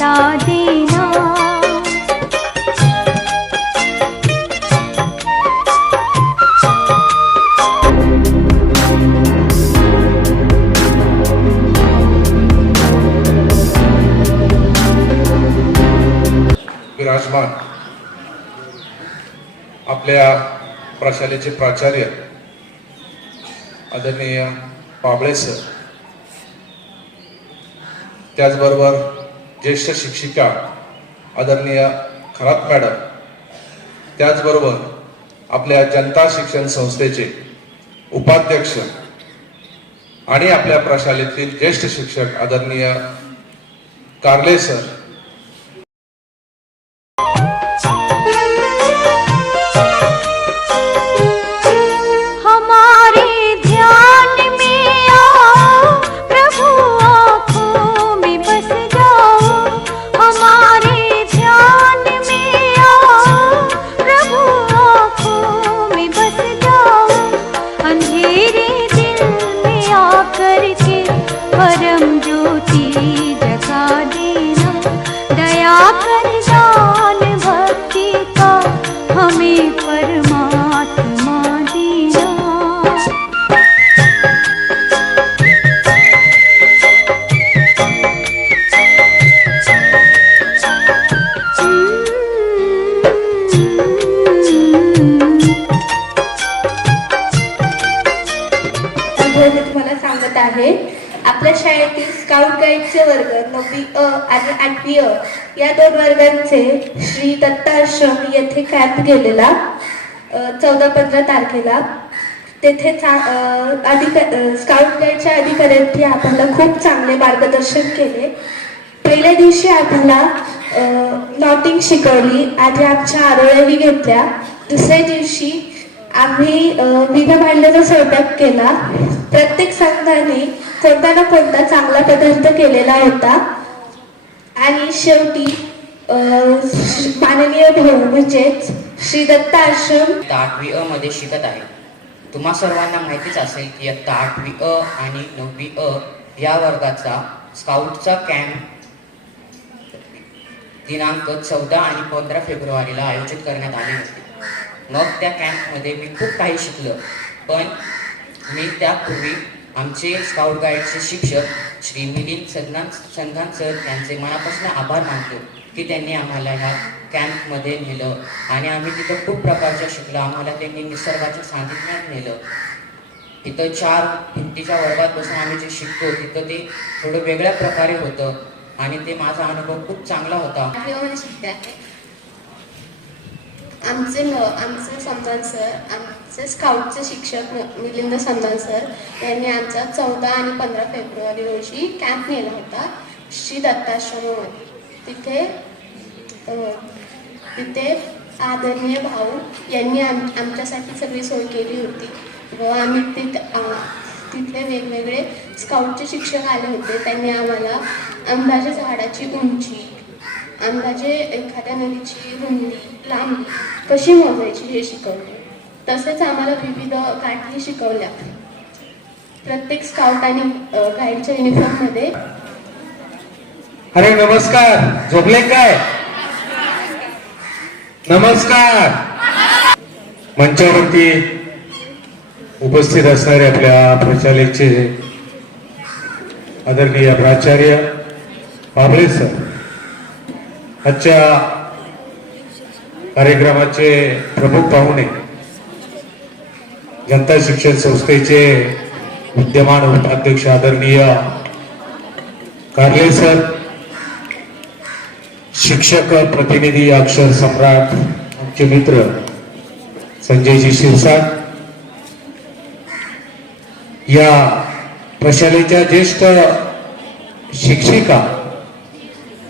देना। विराजमान आपल्या प्रशालेचे प्राचार्य आदरणीय पाबळे सर त्याचबरोबर ज्येष्ठ शिक्षिका आदरणीय खरात मॅडम त्याचबरोबर आपल्या जनता शिक्षण संस्थेचे उपाध्यक्ष आणि आपल्या प्रशालेतील ज्येष्ठ शिक्षक आदरणीय कार्ले सर पर स्काउट गाईडचे वर्ग नववी अ आणि आठवी अ या दोन वर्गांचे श्री दत्ताश्रम येथे कॅम्प गेलेला चौदा पंधरा तारखेला. तेथे चा- स्काउट गाईडच्या अधिकाऱ्यांनी आपल्याला खूप चांगले मार्गदर्शन केले. पहिल्या दिवशी आपल्याला नॉटिंग शिकवली आणि आमच्या आरोळ्याही घेतल्या. दुसऱ्या दिवशी आम्ही अ, विना भांड्याचा स्वयंपाक केला. प्रत्येक संघाने कोणता ना कोणता चांगला पदार्थ केलेला होता. आणि शेवटी माननीय भाऊ म्हणजेच श्री दत्त आश्रम आठवी अ मध्ये शिकत आहे. तुम्हा सर्वांना माहितीच असेल की इयत्ता आठवी अ आणि नववी अ या वर्गाचा स्काउटचा कॅम्प दिनांक चौदा आणि पंधरा फेब्रुवारीला आयोजित करण्यात आले होते. मग त्या कॅम्पमध्ये मी खूप काही शिकलो. पण मी त्यापूर्वी आमचे स्काउट गाईडचे शिक्षक श्री मिलिंद संधान संधान सर यांचे मनापासून आभार मानतो की त्यांनी आम्हाला ह्या कॅम्पमध्ये नेलं आणि आम्ही तिथं खूप प्रकारच्या शिकलो. आम्हाला त्यांनी निसर्गाच्या सानिध्यात नेलं. तिथं चार भिंतीच्या वर्गात बसून आम्ही जे शिकतो तिथं ते थोडं वेगळ्या प्रकारे होतं आणि ते माझा अनुभव खूप चांगला होता. शिकते आमचे न आमचे समजान सर आमचे स्काउटचे शिक्षक मिलिंद समजान सर यांनी आमचा चौदा आणि पंधरा फेब्रुवारी रोजी कॅम्प नेला होता श्री दत्ताश्रमामध्ये. तिथे तिथे आदरणीय भाऊ यांनी आम आमच्यासाठी सगळी सोय केली होती व आम्ही तिथे तिथे वेगवेगळे स्काउटचे शिक्षक आले होते. त्यांनी आम्हाला आंब्याच्या झाडाची उंची अंदाजे एखाद्या नदीची रुंदी लांबी कशी मोजायची हे शिकवले तसेच आम्हाला विविध गाठी शिकवल्या. प्रत्येक स्काउट आणि अ, गाईडच्या युनिफॉर्ममध्ये अरे नमस्कार. झोपले काय? नमस्कार. मंचावरती उपस्थित असणारे आपल्या प्रशालेचे आदरणीय प्राचार्य बाबळे सर आजच्या कार्यक्रमाचे प्रमुख पाहुणे जनता शिक्षण संस्थेचे विद्यमान उपाध्यक्ष आदरणीय कार्ले सर शिक्षक प्रतिनिधी अक्षर सम्राट आमचे मित्र संजयजी शिरसाट या प्रशालेच्या ज्येष्ठ शिक्षिका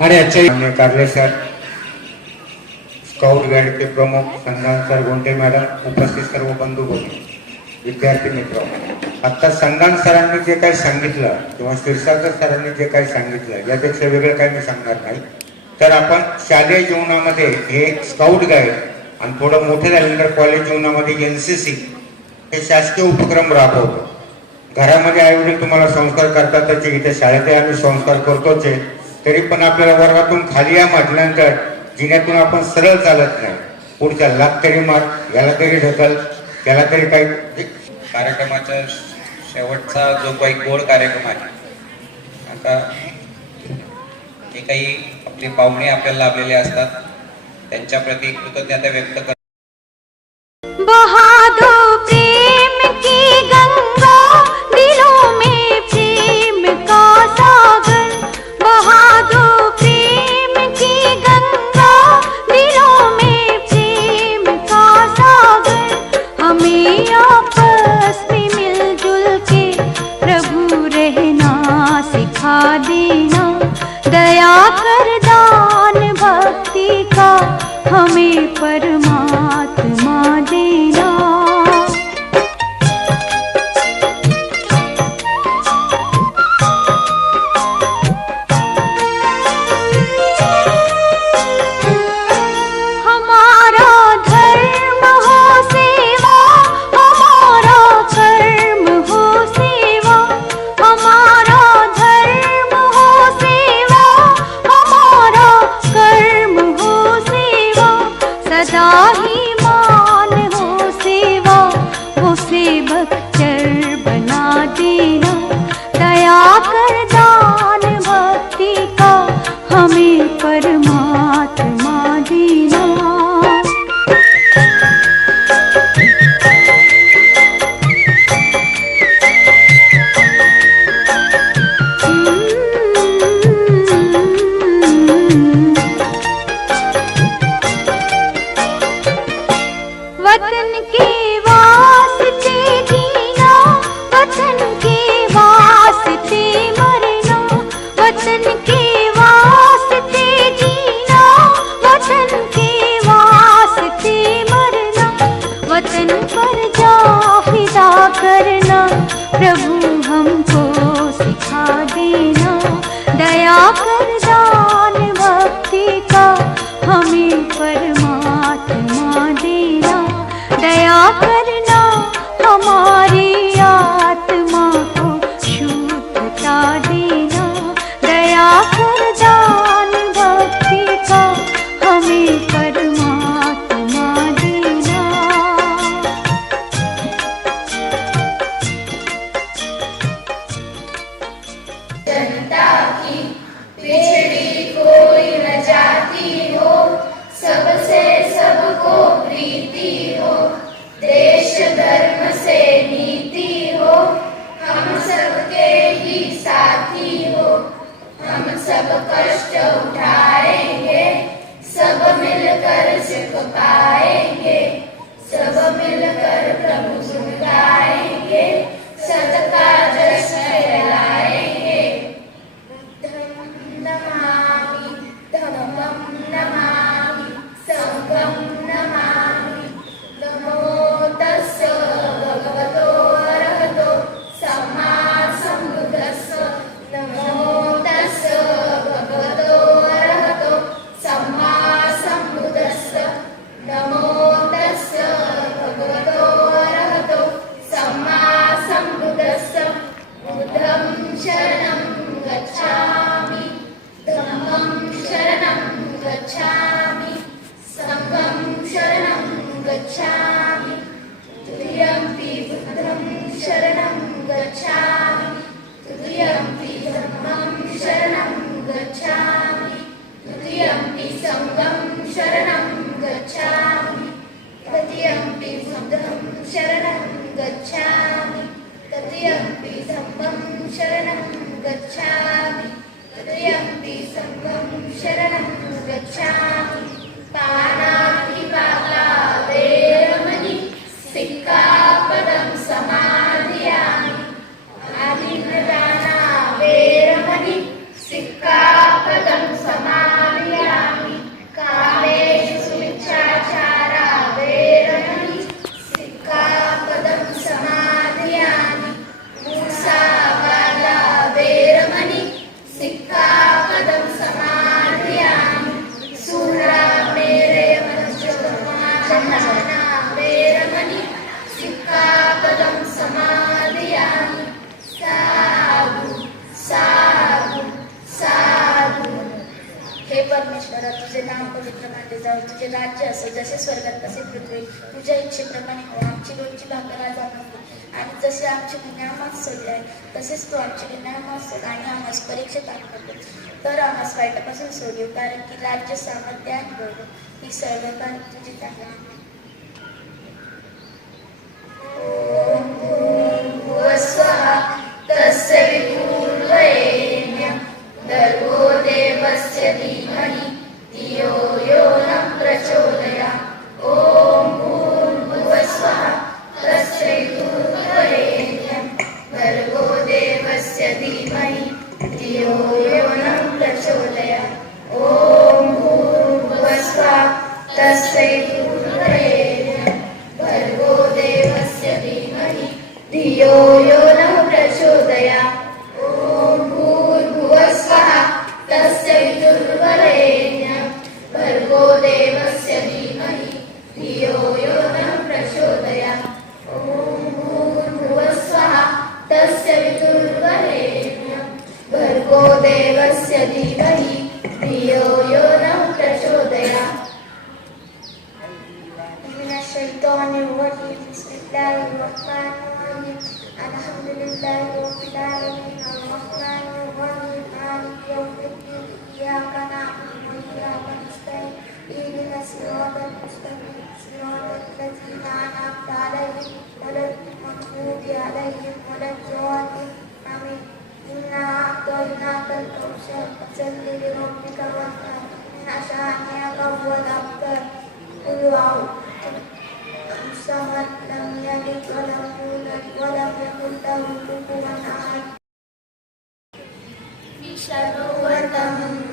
आणि आजच्या कार्ले सर स्काउट गाईडचे प्रमुख संघांसर गोंडे मॅडम उपस्थित सर्व बंधू भगिनी विद्यार्थी मित्र आत्ता संघान सरांनी जे काही सांगितलं किंवा शीर्षांक सरांनी जे काही सांगितलं यापेक्षा वेगळं काही मी सांगणार नाही. तर आपण शालेय जीवनामध्ये हे स्काउट गाईड आणि थोडं मोठे झाल्यानंतर कॉलेज जीवनामध्ये एन सी सी हे शासकीय उपक्रम राबवतो. घरामध्ये आईवडील तुम्हाला संस्कार करतातच इथे शाळेतही आम्ही संस्कार करतोच आहे. तरी पण आपल्याला वर्गातून खाली या म्हटल्यानंतर जिन्यातून आपण सरळ चालत नाही. पुढच्या लाख तरी मार याला तरी ढकल त्याला तरी काही कार्यक्रमाचा शेवटचा जो काही गोड कार्यक्रम आहे आता जे काही आपले पाहुणे आपल्याला लाभलेले असतात त्यांच्याप्रती कृतज्ञता व्यक्त कर तुझे राज्य असो जसे स्वर्गात तसे पृथ्वी. तुझ्या इच्छेप्रमाणे हो आमची रोजची भाकर आज आम्हाला आणि जसे आमची गुन्हे आम्हाला सोडले आहे तसेच तू आमचे गुन्हे आम्हाला सोड आणि आम्हास परीक्षेत आणतो तर आम्हास वाईटापासून सोडव कारण की राज्य सामर्थ्य आणि गौरव ही सर्व तुझी आहे. तस्य الصراط المستقيم صراط الذين أنعمت عليهم ولا المغضوب عليهم ولا الضالين آمين إنا أعطيناك الكوثر فصل لربك وانحر إن شانئك هو الأبتر قل أعوذ لم يلد ولم يولد ولم يكن له كفوا أحد We shall overcome.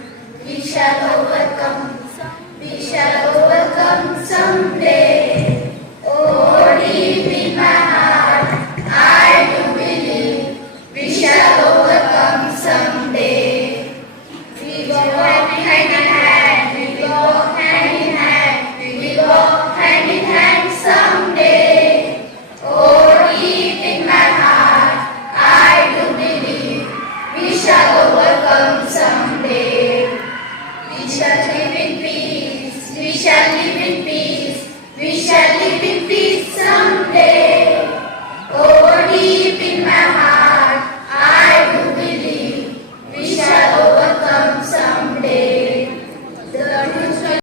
We shall overcome. We shall overcome someday. Oh, heart, I do believe we shall overcome someday. We hand in hand. We walk hand in hand. We in hand someday. Oh, deep in